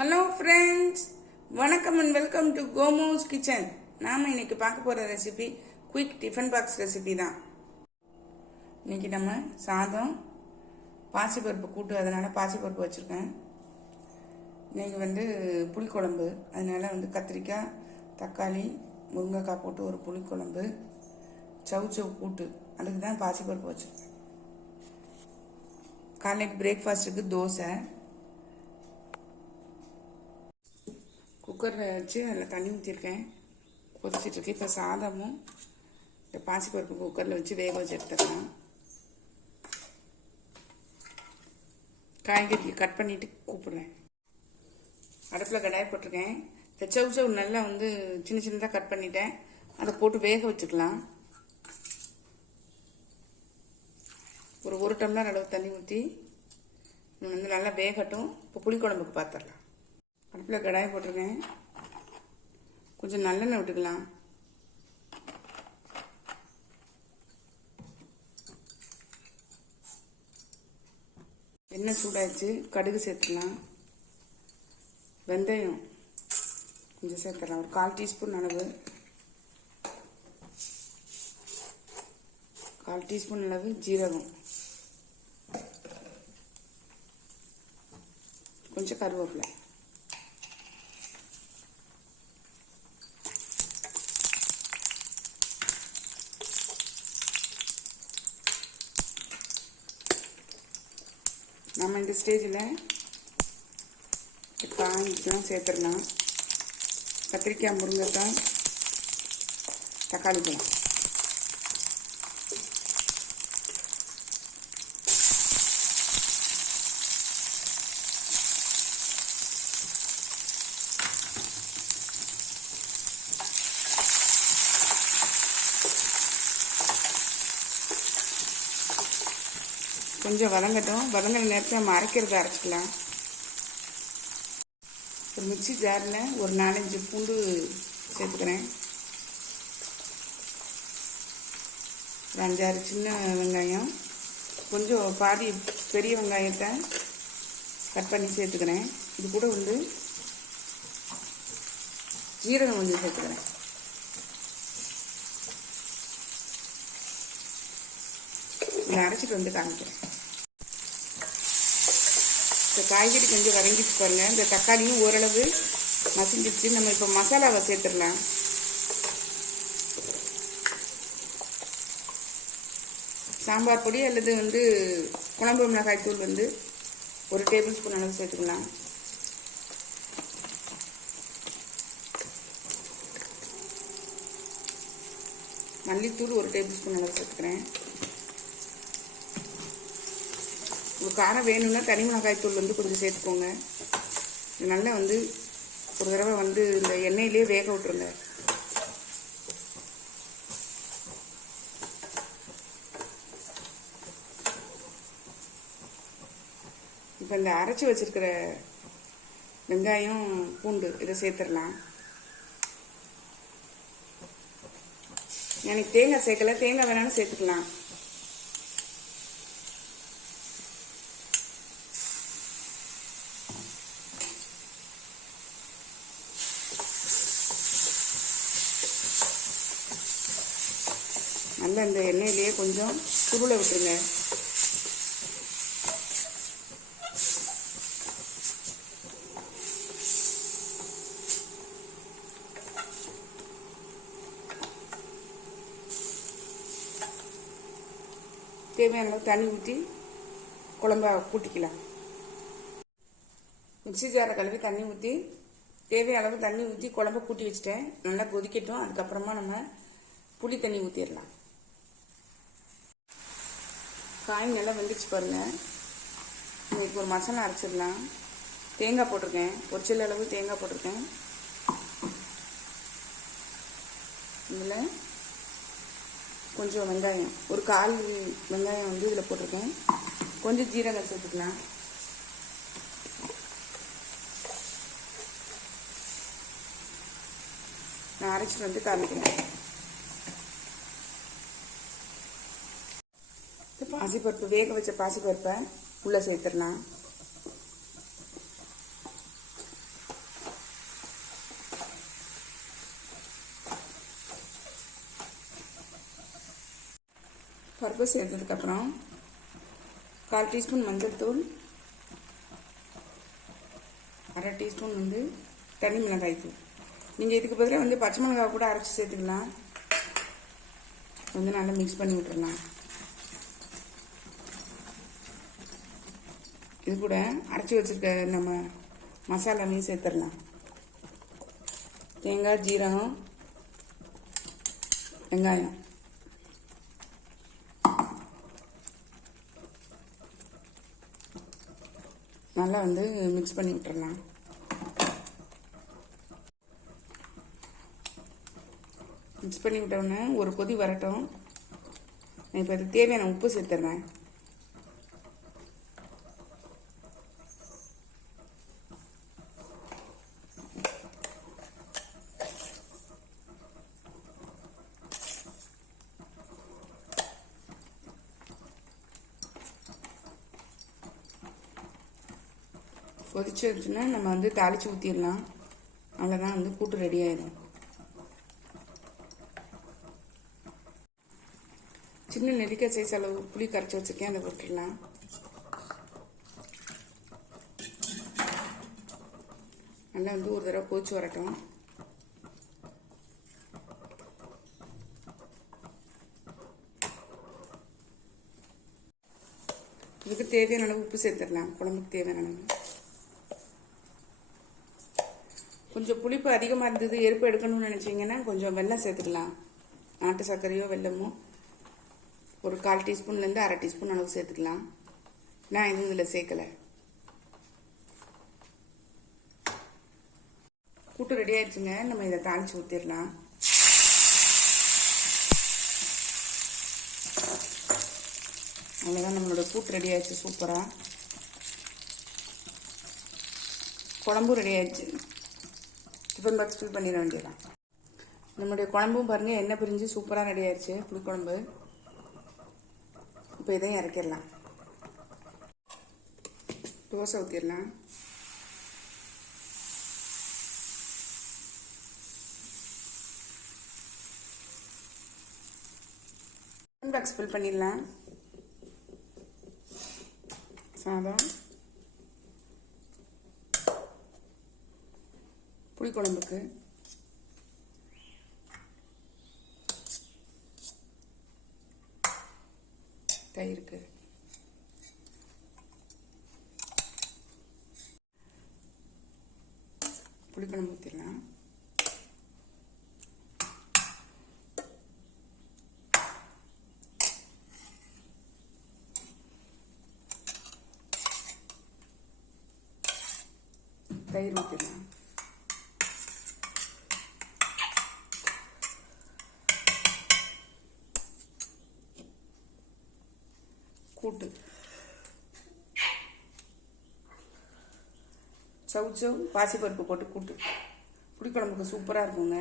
Hello friends வணக்கம் and welcome to கோமோஸ் kitchen நாம் இன்னைக்கு பார்க்க போகிற recipe quick tiffin box recipe தான். இன்னைக்கு நம்ம சாதம் பாசிப்பருப்பு கூட்டு அதனால் பாசிப்பருப்பு வச்சுருக்கேன். இன்றைக்கி வந்து புளிக்குழம்பு அதனால வந்து கத்திரிக்காய் தக்காளி முருங்கைக்காய் போட்டு ஒரு புளிக்குழம்பு சவு சவு கூட்டு. அதுக்கு தான் பாசிப்பருப்பு வச்சுருக்கேன். காலைக்கு பிரேக்ஃபாஸ்ட்டுக்கு தோசை. குக்கரில் வச்சு அதில் தண்ணி ஊற்றிருக்கேன் கொதிச்சிட்ருக்கு. இப்போ சாதமும் இந்த பாசிப்பருப்பு குக்கரில் வச்சு வேக வச்சு எடுத்துக்கலாம் காய்கறி கட் பண்ணிவிட்டு கூப்பிடுறேன். அடுப்பில் கடாய் போட்டிருக்கேன். இந்த சவு சவு நல்லா வந்து சின்ன சின்னதாக கட் பண்ணிட்டேன். அதை போட்டு வேக வச்சுக்கலாம். ஒரு ஒரு டம்ளர் அளவு தண்ணி ஊற்றி வந்து நல்லா வேகட்டும். இப்போ புளிக்குழம்புக்கு பார்த்துடலாம் அடுப்பில் கடாயை போட்டிருக்கேன். கொஞ்சம் நல்லெண்ணெய் விட்டுக்கலாம். எண்ணெய் சூடாச்சு கடுகு சேர்த்துக்கலாம். வெந்தயம் கொஞ்சம் சேர்த்துடலாம் ஒரு கால் டீஸ்பூன் அளவு. கால் டீஸ்பூன் அளவு ஜீரகம். கொஞ்சம் கருவேப்பிலை நம்ம இந்த ஸ்டேஜில் காய்ச்சலாம் சேர்த்துடலாம். கத்திரிக்காய் முருங்கைக்காய் தக்காளி பழம். கொஞ்சம் வதங்கட்டும். வதங்கிற நேரத்தில் நம்ம அரைக்கிறத அரைச்சிக்கலாம். ஒரு மிக்சி ஜாரில் ஒரு நாலஞ்சு பூண்டு சேர்த்துக்கிறேன். ஒரு அஞ்சாறு சின்ன வெங்காயம். கொஞ்சம் பாதி பெரிய வெங்காயத்தை கட் பண்ணி சேர்த்துக்கிறேன். இது கூட வந்து ஜீரகம் கொஞ்சம் சேர்த்துக்கிறேன். இதை அரைச்சிட்டு வந்து காமிக்கிறேன். இந்த காய்கறி கொஞ்சம் வதங்கிச்சு பாருங்க இந்த தக்காளியும் ஓரளவு மசிஞ்சிச்சு நம்ம இப்போ மசாலாவை சேர்த்துடலாம். சாம்பார் பொடி அல்லது வந்து குழம்பு மிளகாய் தூள் வந்து ஒரு டேபிள் ஸ்பூன் அளவு சேர்த்துக்கலாம். மல்லித்தூள் ஒரு டேபிள் ஸ்பூன் அளவு சேர்த்துக்கிறேன் உங்களுக்கு காரம் வேணும்னா தனி மிளகாய் தூள் வந்து கொஞ்சம் சேர்த்துக்கோங்க. நல்லா வந்து ஒரு தடவை வந்து இந்த எண்ணெயிலே வேக விட்டுருங்க. இப்போ இந்த அரைச்சி வச்சிருக்கிற வெங்காயம் பூண்டு இதை சேர்த்துடலாம். எனக்கு தேங்காய் சேர்க்கல. தேங்காய் வேணாலும் சேர்த்துக்கலாம். நல்லா இந்த எண்ணெயிலேயே கொஞ்சம் சுருளை விட்டுருங்க. தேவையான அளவு தண்ணி ஊற்றி குழம்ப கூட்டிக்கலாம். மிக்சி ஜாரை கழுவி தண்ணி ஊற்றி தேவையான அளவு தண்ணி ஊற்றி குழம்ப கூட்டி வச்சுட்டேன். நல்லா கொதிக்கட்டும். அதுக்கப்புறமா நம்ம புளி தண்ணி ஊற்றிடலாம் காய் நல்லா வெந்துச்சு பாருங்கள் இதுக்கு ஒரு மசாலா அரைச்சிடலாம். தேங்காய் போட்டிருக்கேன். ஒரு சில அளவு தேங்காய் போட்டிருக்கேன். இதில் கொஞ்சம் வெங்காயம். ஒரு கால் வெங்காயம் வந்து இதில் போட்டிருக்கேன். கொஞ்சம் ஜீரகம் சேர்த்துக்கலாம். நான் அரைச்சிட்டு வந்து காமிக்கிறேன். அசிப்பருப்பு வேக வச்ச பாசிப்பருப்பை உள்ளே சேர்த்துடலாம். பருப்பு சேர்த்ததுக்கப்புறம் கால் டீஸ்பூன் மஞ்சள் தூள் அரை டீஸ்பூன் வந்து தனி மிளகாய் தூள். நீங்கள் இதுக்கு பதிலாக வந்து பச்சை மிளகாய் கூட அரைச்சி சேர்த்துக்கலாம். வந்து நல்லா மிக்ஸ் பண்ணி விட்டுடலாம் இது கூட அரைச்சி வச்சுருக்க நம்ம மசாலாவையும் சேர்த்துடலாம். தேங்காய் ஜீரகம் வெங்காயம். நல்லா வந்து மிக்ஸ் பண்ணி விட்டுறலாம். மிக்ஸ் பண்ணி விட்டோன்னே ஒரு கொதி வரட்டும். நான் இப்போ அதுக்கு தேவையான உப்பு சேர்த்துட்றேன் கொதிச்சு நம்ம வந்து தாளித்து ஊற்றிடலாம் அவ்வளோதான் வந்து கூட்டு ரெடி ஆயிடும் சின்ன நெல்லிக்காய் சைஸ் அளவு புளி கரைச்சி வச்சுருக்கேன் அதை போட்டுடலாம். நல்லா வந்து ஒரு தடவை கொதிச்சு வரட்டும். இதுக்கு தேவையான அளவு உப்பு சேர்த்துடலாம். குழம்புக்கு தேவையான அளவு. கொஞ்சம் புளிப்பு அதிகமாக இருந்தது எருப்பு எடுக்கணும்னு நினச்சிங்கன்னா கொஞ்சம் வெல்லம் சேர்த்துக்கலாம். நாட்டு சர்க்கரையோ வெல்லமோ ஒரு கால் டீஸ்பூன்லேருந்து அரை டீஸ்பூன் அளவு சேர்த்துக்கலாம். நான் எதுவும் இதில் சேர்க்கலை. கூட்டு ரெடி ஆயிடுச்சுங்க. நம்ம இதை தாளிச்சு ஊற்றிடலாம் அவ்வளோதான் நம்மளோட கூட்டு ரெடி ஆயிடுச்சு. சூப்பராக குழம்பும் ரெடி ஆயிடுச்சு. டிஃபன் பாக்ஸ் ஃபில் பண்ணிட வேண்டியதான் நம்மளுடைய குழம்பும் பாருங்கள் எண்ணெய் பிரிஞ்சு சூப்பராக ரெடி ஆயிடுச்சு புளிக்குழம்பு இப்போ இதையும் இறக்கிடலாம். தோசை ஊற்றிடலாம் டிஃபன் பாக்ஸ் ஃபில் பண்ணிடலாம். சாதம். புளிக்குழம்புக்கு. தயிருக்கு. புளிக்குழம்பு ஊற்றிடலாம் தயிர் ஊற்றிடலாம் கூட்டு. சவுச்சவ் பாசிப்பருப்பு போட்டு கூட்டு. புளிக்குழம்புக்கு சூப்பராக இருக்குங்க.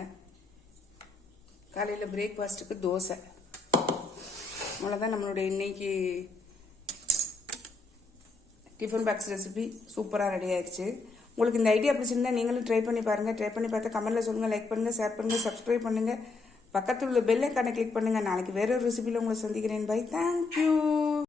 காலையில் பிரேக்ஃபாஸ்ட்டுக்கு தோசை. அவ்வளோதான் நம்மளுடைய இன்னைக்கு டிஃபன் பாக்ஸ் ரெசிபி சூப்பராக ரெடி ஆயிடுச்சு உங்களுக்கு இந்த ஐடியா பிடிச்சிருந்தா நீங்களும் ட்ரை பண்ணி பாருங்கள் ட்ரை பண்ணி பார்த்தா கமெண்ட்டில் சொல்லுங்கள் லைக் பண்ணுங்கள் ஷேர் பண்ணுங்கள் சப்ஸ்கிரைப் பண்ணுங்கள் பக்கத்தில் உள்ள பெல் ஐக்கானை கிளிக் பண்ணுங்கள் நாளைக்கு வேற ஒரு ரெசிபியில் உங்களை சந்திக்கிறேன். By thank you